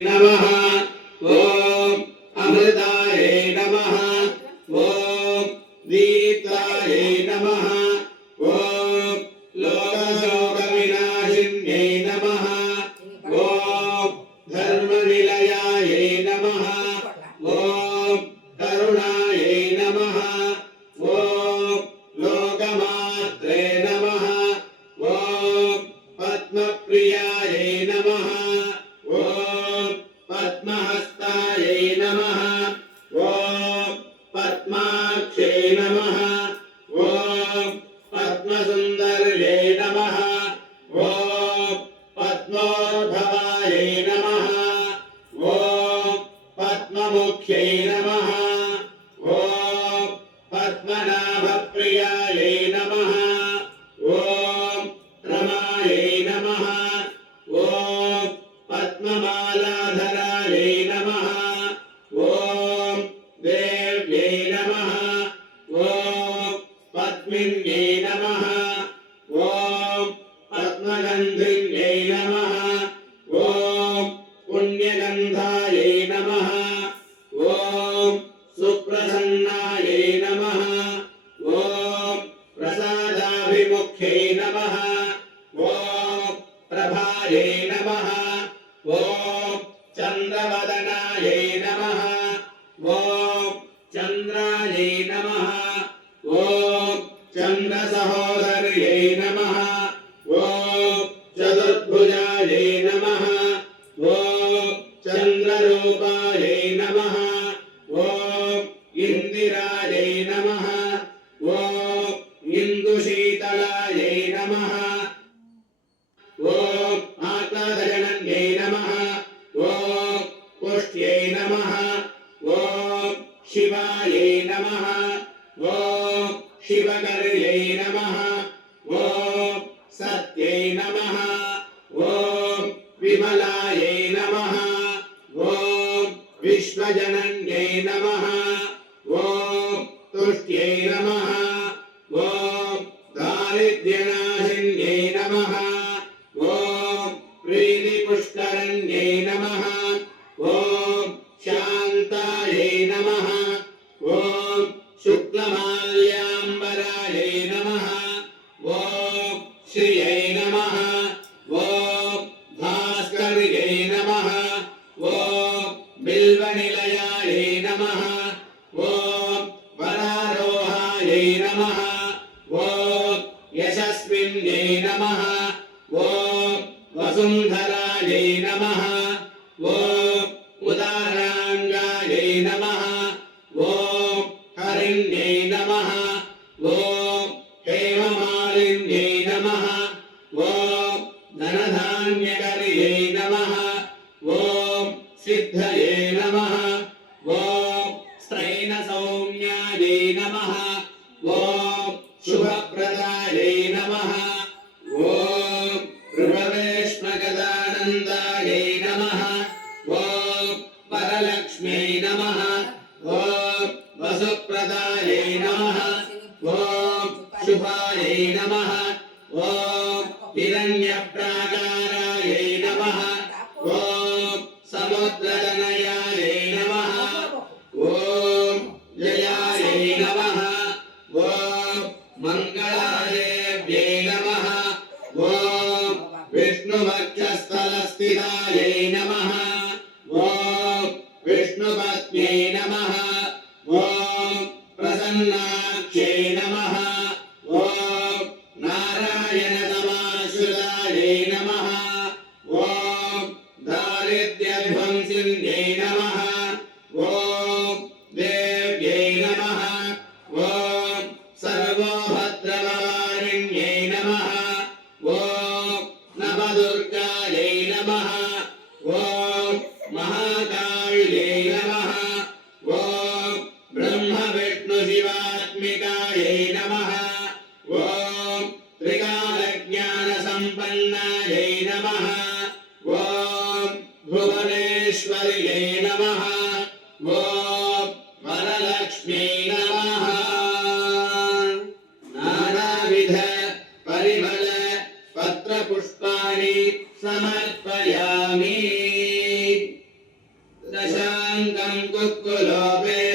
नमः ओम अमृताय नमः ओम दीप्ताय नमः ओम लोकशोक विनाशिन्ये नमः ओम धर्मनिलयाय नमः ओम करुणाय नमः ओम लोकमात्रे नमः ओम पद्मप्रियाय नमः पद्महस्तायै नमः ओम पद्माक्षे नमः ओम पद्मसुन्दर्ये नमः ओम पद्मोद्भवायै नमः ओम पद्ममुख्यै नमः ओम पद्मनाभप्रियायै नमः ओम रमायै नमः ओम पद्ममालाधरायै नमः ओम देव्यै नमः ओम पद्मिन्यै नमः ओम पद्मगन्धिन्यै नमः ओम पुण्यगन्धायै नमः ओम सुप्रसन्नायै नमः ओम प्रसादाभिमुख्यै नमः ओम प्रभायै नमः ओम चंद्रवदनायै नमः ओम चंद्रायै नमः ओम चंद्रसहोदर्यै नमः ओम चतुर्भुजायै नमः ओम चंद्ररूपायै नमः ओम इंदिरायै नमः ओम इंदुशीतलायै नमः ओम आत्मधरणन्यै नमः ओम पुष्ट्यै नमः ओम शिवायै नमः ओम शिवकर्यै नमः ओम सत्यै नमः ओम विमलायै नमः ओम विश्वजनन्यै नमः ओम तुष्ट्यै नमः ओम दारिद्र्यनाशिन्यै नमः ओम प्रीतिपुष्करण्यै नमः ओम शान्तायै नमः ओम शुक्लमाल्याम्बरायै नमः ओम श्रियै नमः ओम भास्कर्यै नमः ओम बिल्वनिलयायै नमः ओम वरारोहायै नमः ओम यशस्विन्यै नमः ओम वसुंधरायै नमः ओम उदारांगायै नमः ओम हरिण्यै नमः ओम हेममालिन्यै नमः ओम धनधान्यकर्यै नमः ओम सिद्धये नमः ओम स्त्रैणसौम्यायै नमः ओम शुभप्रदायै नमः ओम ऋभवेश्मगदानन्दायै नमः ओम वरलक्ष्म्यै नमः ओम वसुप्रदायै नमः ओम शुभायै नमः ओम हिरण्यप्राकारायै नमः ओम समुद्रतनयायै नमः ओम जयायै नमः ओम मङ्गलादेव्यै नमः ओम विष्णुवक्षस्थलस्थितायै नमः ओम विष्णुपत्न्यै नमः ओम प्रसन्नाक्ष्यै नमः ओम नारायणतमाश्रितायै नमः ओम दारिद्र्यध्वंसिन्यै नमः ओम देव्यै नमः ओम सर्वभद्रभवारिण्यै नमः ओम नवदुर्गायै नमः ओम महाकाल्यै नमः ओम ब्रह्मविष्णुशिवात्मिकायै नमः ओम त्रिकालज्ञानसम्पन्नायै नमः ओम भुवनेश्वर्यै नमः ओम वरलक्ष्म्यै नमः नानाविध परिमल पत्रपुष्पाणि समर्पयामि। दशाङ्गं कुक्कुलोपे